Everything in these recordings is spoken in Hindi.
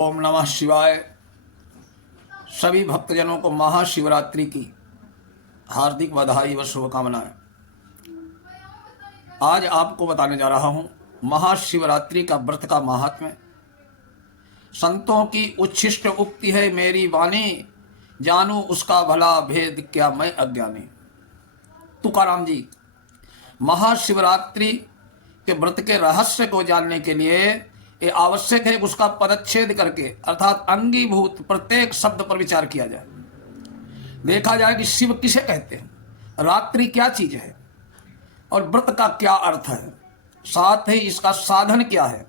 ओम नमः शिवाय। सभी भक्तजनों को महाशिवरात्रि की हार्दिक बधाई व शुभकामनाएं। आज आपको बताने जा रहा हूं महाशिवरात्रि का व्रत का महात्म्य। संतों की उच्छिष्ट उक्ति है मेरी वाणी, जानू उसका भला भेद क्या मैं अज्ञानी। तुकाराम जी। महाशिवरात्रि के व्रत के रहस्य को जानने के लिए ये आवश्यक है कि उसका पदच्छेद करके अर्थात अंगीभूत प्रत्येक शब्द पर विचार किया जाए। देखा जाए कि शिव किसे कहते हैं, रात्रि क्या चीज है और व्रत का क्या अर्थ है, साथ ही इसका साधन क्या है,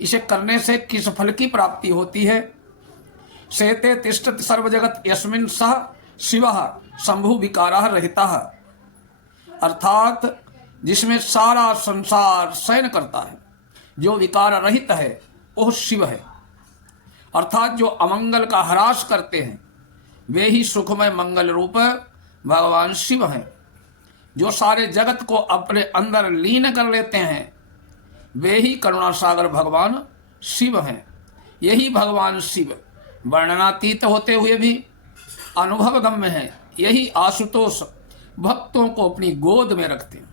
इसे करने से किस फल की प्राप्ति होती है। सेते तिष्ठति सर्वजगत यस्मिन् सह शिवः शंभु विकारः रहितः, अर्थात जिसमें सारा संसार शयन करता है, जो विकार रहित है वह शिव है। अर्थात जो अमंगल का ह्रास करते हैं वे ही सुखमय मंगल रूप भगवान शिव हैं। जो सारे जगत को अपने अंदर लीन कर लेते हैं वे ही करुणा सागर भगवान शिव हैं। यही भगवान शिव वर्णनातीत होते हुए भी अनुभव गम्य हैं। यही आशुतोष भक्तों को अपनी गोद में रखते हैं।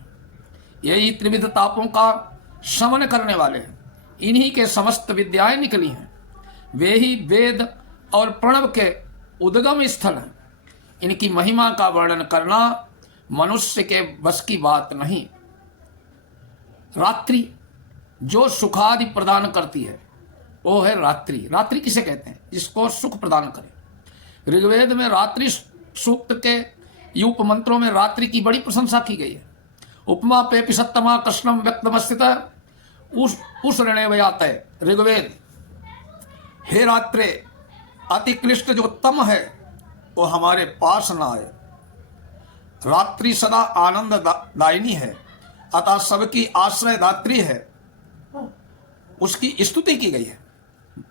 यही त्रिविध तापों का शमन करने वाले हैं। इन्हीं के समस्त विद्याएं निकली हैं। वे ही वेद और प्रणव के उद्गम स्थल हैं। इनकी महिमा का वर्णन करना मनुष्य के बस की बात नहीं। रात्रि जो सुखादि प्रदान करती है वो है रात्रि। रात्रि किसे कहते हैं? जिसको सुख प्रदान करे। ऋग्वेद में रात्रि सूक्त के यूप मंत्रों में रात्रि की बड़ी प्रशंसा की गई है। उपमा पे पिसत्तमा कृष्णम व्यक्तमस्थित उस ऋणे व्यात है ऋग्वेद। हे रात्रे, अति क्लिष्ट जो तम है वो हमारे पास न आए। रात्रि सदा आनंद दायिनी है, अतः सबकी आश्रय दात्री है। उसकी स्तुति की गई है।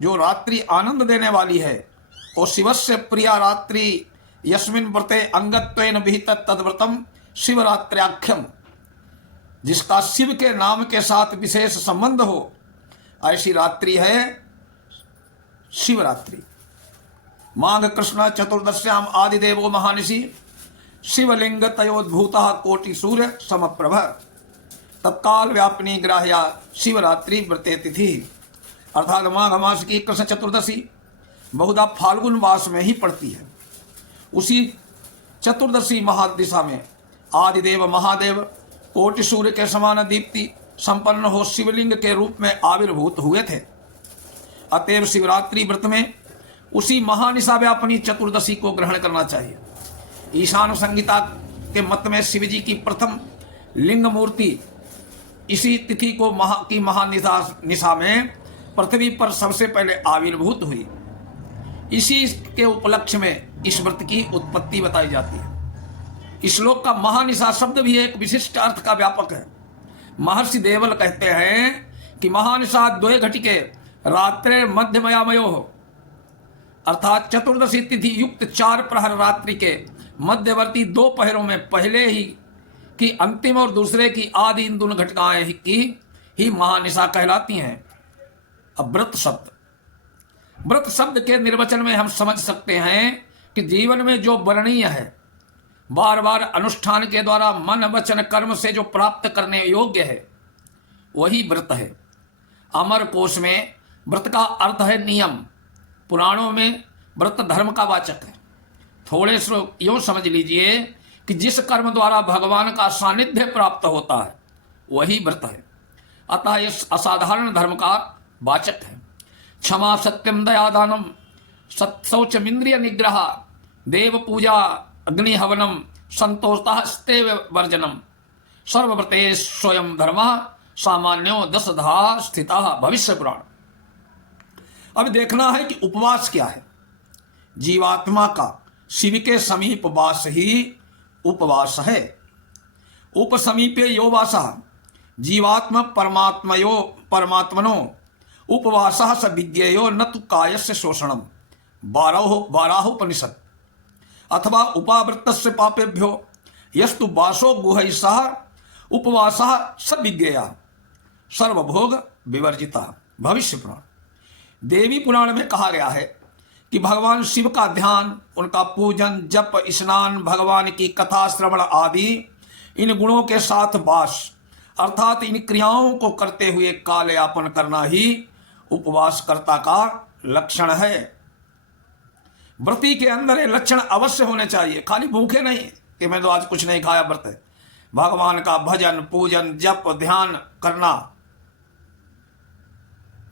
जो रात्रि आनंद देने वाली है वो शिवस्य प्रिया रात्रि यस्मिन् व्रते अंगत्वेन विहित तद्व्रतम शिवरात्र्याख्यम। जिसका शिव के नाम के साथ विशेष संबंध हो ऐसी रात्रि है शिवरात्रि। माघ कृष्ण चतुर्दश्याम आदिदेवो महानिशि शिवलिंग तयोद्भूतः कोटि सूर्य समप्रभ तत्काल व्यापिनी ग्राह्या शिवरात्रि व्रते तिथि। अर्थात माघ मास की कृष्ण चतुर्दशी बहुधा फाल्गुन मास में ही पड़ती है। उसी चतुर्दशी महादिशा में आदिदेव महादेव कोटि सूर्य के समान दीप्ति संपन्न हो शिवलिंग के रूप में आविर्भूत हुए थे। अतएव शिवरात्रि व्रत में उसी महानिशा व्यापनी चतुर्दशी को ग्रहण करना चाहिए। ईशान संहिता के मत में शिव जी की प्रथम लिंग मूर्ति इसी तिथि को महानिशा में पृथ्वी पर सबसे पहले आविर्भूत हुई। इसी के उपलक्ष्य में इस व्रत की उत्पत्ति बताई जाती है। इस श्लोक का महानिशा शब्द भी एक विशिष्ट अर्थ का व्यापक है। महर्षि देवल कहते हैं कि महानिशा द्वय घटिके रात्रे मध्यमयामयो, अर्थात चतुर्दशी तिथि युक्त 4 प्रहर रात्रि के मध्यवर्ती 2 पहरों में पहले ही की अंतिम और दूसरे की आदि इन दोनों घटकाएं ही महानिशा कहलाती हैं। अब व्रत शब्द के निर्वचन में हम समझ सकते हैं कि जीवन में जो वर्णनीय है, बार बार अनुष्ठान के द्वारा मन वचन कर्म से जो प्राप्त करने योग्य है वही व्रत है। अमर कोश में व्रत का अर्थ है नियम। पुराणों में व्रत धर्म का वाचक है। थोड़े श्लोक यूं समझ लीजिए कि जिस कर्म द्वारा भगवान का सानिध्य प्राप्त होता है वही व्रत है। अतः इस असाधारण धर्म का वाचक है। क्षमा सत्यम दयादानम शौचमिंद्रिय निग्रह देव पूजा अग्नि हवनम संतोषता स्तेव वर्जनम सर्वव्रते स्वयं धर्म सामान्यो 10धा स्थिता। भविष्य पुराण। अब देखना है कि उपवास क्या है। जीवात्मा का शिव के समीप वास ही उपवास है। उपसमीपे यो वासः जीवात्म परमात्मनो उपवासः स विज्ञेयो न तु कायस्य शोषणम। बाराहोपनिषद। अथवा उपावृत्तस्य पापेभ्यो यस्तु वासो गुहैः सह उपवासः स विज्ञेयः सर्वभोग विवर्जिता। भविष्य पुराण। देवी पुराण में कहा गया है कि भगवान शिव का ध्यान, उनका पूजन, जप, स्नान, भगवान की कथा श्रवण आदि इन गुणों के साथ वास अर्थात इन क्रियाओं को करते हुए काल यापन करना ही उपवासकर्ता का लक्षण है। व्रती के अंदर ये लक्षण अवश्य होने चाहिए, खाली भूखे नहीं कि मैं तो आज कुछ नहीं खाया, व्रत है। भगवान का भजन, पूजन, जप, ध्यान करना।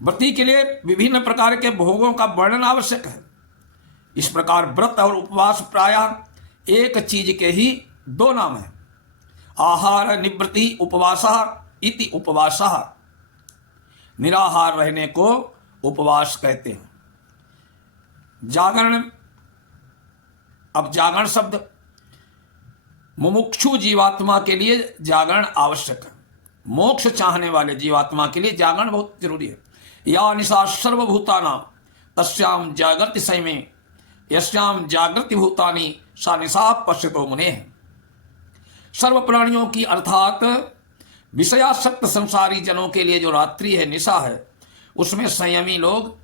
व्रती के लिए विभिन्न प्रकार के भोगों का वर्णन आवश्यक है। इस प्रकार व्रत और उपवास प्रायः एक चीज के ही दो नाम हैं। आहार निवृत्ति उपवासः इति उपवासः। निराहार रहने को उपवास कहते हैं। जागरण, अब जागरण शब्द मुमुक्षु जीवात्मा के लिए जागरण आवश्यक है। मोक्ष चाहने वाले जीवात्मा के लिए जागरण बहुत जरूरी है। या निशा सर्वभूतानां तस्याम जागृति संयमे यस्याम जागृति भूतानि सा निशा पश्यतो मुनेः। सर्व प्राणियों की अर्थात विषयासक्त संसारी जनों के लिए जो रात्रि है, निशा है, उसमें संयमी लोग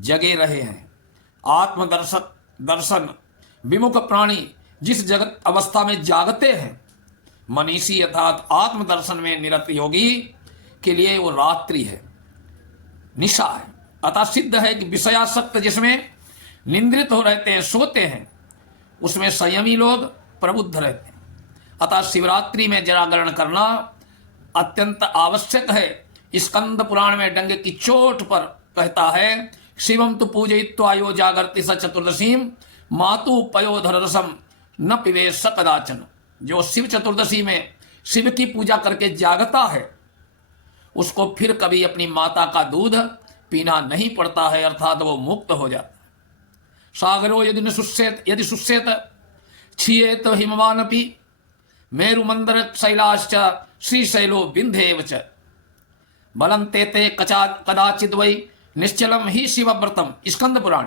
जगे रहे हैं। दर्शन विमुख प्राणी जिस जगत अवस्था में जागते हैं, मनीषी अर्थात आत्मदर्शन में निरत योगी के लिए वो रात्रि है, निशा है। अतः सिद्ध है कि विषयासक्त जिसमें निंद्रित हो रहते हैं, सोते हैं, उसमें संयमी लोग प्रबुद्ध रहते हैं। अतः शिवरात्रि में जागरण करना अत्यंत आवश्यक है। स्कंद पुराण में डंगे की चोट पर कहता है, शिवम तो पूजयित्वा यो जागर्ति स चतुर्दशीम मातु पयोधर रसम न पिबे स कदाचन। जो शिव चतुर्दशी में शिव की पूजा करके जागता है, उसको फिर कभी अपनी माता का दूध पीना नहीं पड़ता है, अर्थात वो मुक्त हो जाता है। सागरो यदि शुष्येत क्षीयेत हिमवानपि मेरुमंदर शैलाश्च श्रीशैलो विंध्येव च बलं ते कदाचिद वै निश्चलम ही शिवव्रतम। स्कंद पुराण।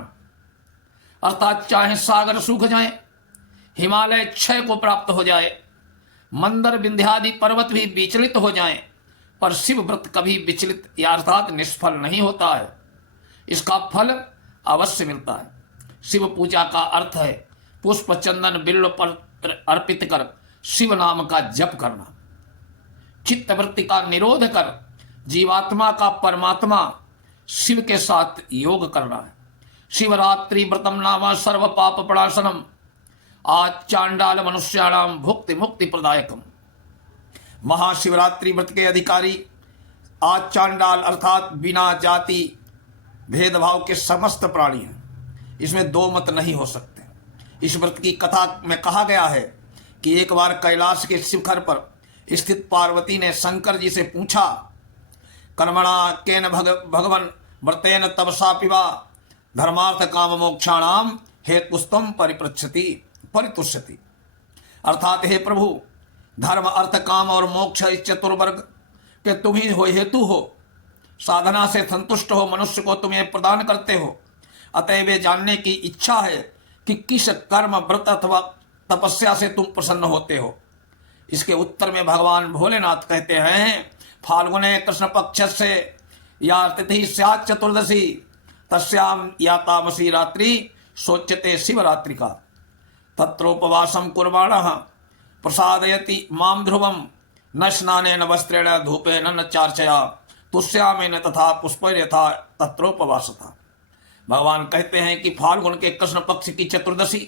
अर्थात चाहे सागर सूख जाए, हिमालय क्षय को प्राप्त हो जाए, मंदर विंध्यादि पर्वत भी विचलित हो जाएं, पर शिव व्रत कभी विचलित या अर्थात निष्फल नहीं होता है। इसका फल अवश्य मिलता है। शिव पूजा का अर्थ है पुष्प, चंदन, बिल्व पत्र अर्पित कर शिव नाम का जप करना, चित्तवृत्ति का निरोध कर जीवात्मा का परमात्मा शिव के साथ योग करना है। शिवरात्रि व्रतम नाम सर्व पाप प्रणाशनम आज चांडाल मनुष्याणाम भुक्ति मुक्ति प्रदायकम। महाशिवरात्रि व्रत के अधिकारी आज चांडाल अर्थात बिना जाति भेदभाव के समस्त प्राणी हैं। इसमें दो मत नहीं हो सकते। इस व्रत की कथा में कहा गया है कि एक बार कैलाश के शिखर पर स्थित पार्वती ने शंकर जी से पूछा, कर्मणा केन भगवन व्रतेन तपसा पिवा धर्मार्थ काम मोक्षाणाम हेतुस्तम परितुष्यति। अर्थात हे प्रभु, धर्म, अर्थ, काम और मोक्ष इस चतुर्वर्ग के तुम ही हो हेतु हो। साधना से संतुष्ट हो मनुष्य को तुम्हें प्रदान करते हो। अतएव जानने की इच्छा है कि किस कर्म, व्रत अथवा तपस्या से तुम प्रसन्न होते हो। इसके उत्तर में भगवान भोलेनाथ कहते हैं, फाल्गुने कृष्ण पक्ष से या तिथि स्यात् चतुर्दशी तस्याम या तामसी रात्रि सोच्यते शिवरात्रि का तत्रोपवासम कुर्वाणः प्रसादयति माम ध्रुवम न स्नानेन वस्त्रेण धूपेन न चार्चया तुष्यामेन तथा पुष्पैर यथा तत्रोपवासता। भगवान कहते हैं कि फाल्गुन के कृष्ण पक्ष की चतुर्दशी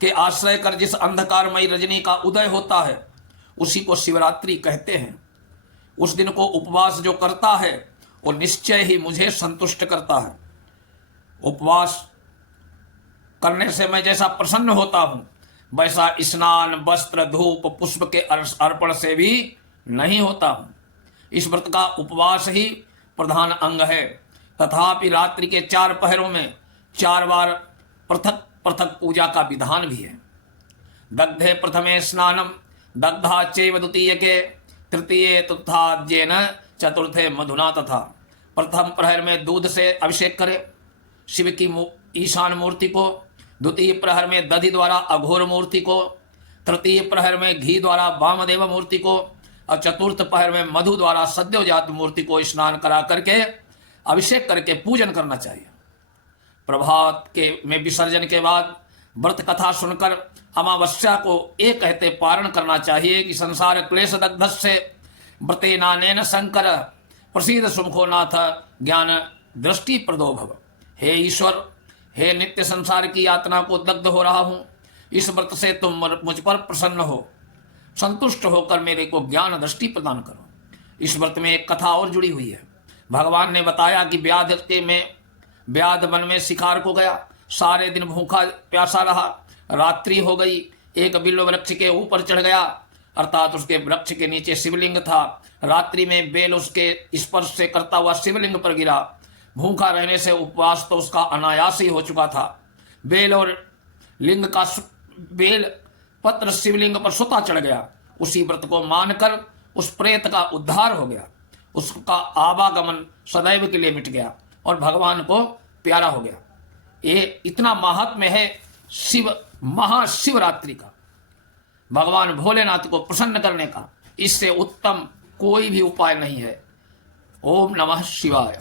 के आश्रय कर जिस अंधकारमयी रजनी का उदय होता है, उसी को शिवरात्रि कहते हैं। उस दिन को उपवास जो करता है वो निश्चय ही मुझे संतुष्ट करता है। उपवास करने से मैं जैसा प्रसन्न होता हूं, वैसा स्नान, वस्त्र, धूप, पुष्प के अर्पण से भी नहीं होता हूं। इस व्रत का उपवास ही प्रधान अंग है। तथापि रात्रि के 4 पहरों में 4 बार पृथक पृथक पूजा का विधान भी है। दग्धे प्रथमे स्नानम दग्धा चैव द्वितीयके तृतीये तुत्थाद्येन चतुर्थे मधुना तथा। प्रथम प्रहर में दूध से अभिषेक करें शिव की ईशान मूर्ति को, द्वितीय प्रहर में दधि द्वारा अघोर मूर्ति को, तृतीय प्रहर में घी द्वारा वामदेव मूर्ति को और चतुर्थ प्रहर में मधु द्वारा सद्योजात मूर्ति को स्नान करा करके अभिषेक करके पूजन करना चाहिए। प्रभात के में विसर्जन के बाद व्रत कथा सुनकर अमावस्या को एक कहते पारण करना चाहिए कि संसार क्लेश दग्धस्य व्रतेनानेन शंकर प्रसीद सुमुखो नाथ ज्ञान दृष्टि प्रदो भव। हे ईश्वर, हे नित्य संसार की यातना को दग्ध हो रहा हूँ, इस व्रत से तुम मुझ पर प्रसन्न हो, संतुष्ट होकर मेरे को ज्ञान दृष्टि प्रदान करो। इस व्रत में एक कथा और जुड़ी हुई है। भगवान ने बताया कि व्याध वन में शिकार को गया, सारे दिन भूखा प्यासा रहा, रात्रि हो गई, एक बिल्व वृक्ष के ऊपर चढ़ गया, अर्थात उसके वृक्ष के नीचे शिवलिंग था। रात्रि में बेल उसके स्पर्श से करता हुआ शिवलिंग पर गिरा। भूखा रहने से उपवास तो उसका अनायास ही हो चुका था। बेल पत्र शिवलिंग पर स्वतः चढ़ गया। उसी व्रत को मानकर उस प्रेत का उद्धार हो गया, उसका आवागमन सदैव के लिए मिट गया और भगवान को प्यारा हो गया। ये इतना महात्म्य है महाशिवरात्रि का, भगवान भोलेनाथ को प्रसन्न करने का। इससे उत्तम कोई भी उपाय नहीं है। ओम नमः शिवाय।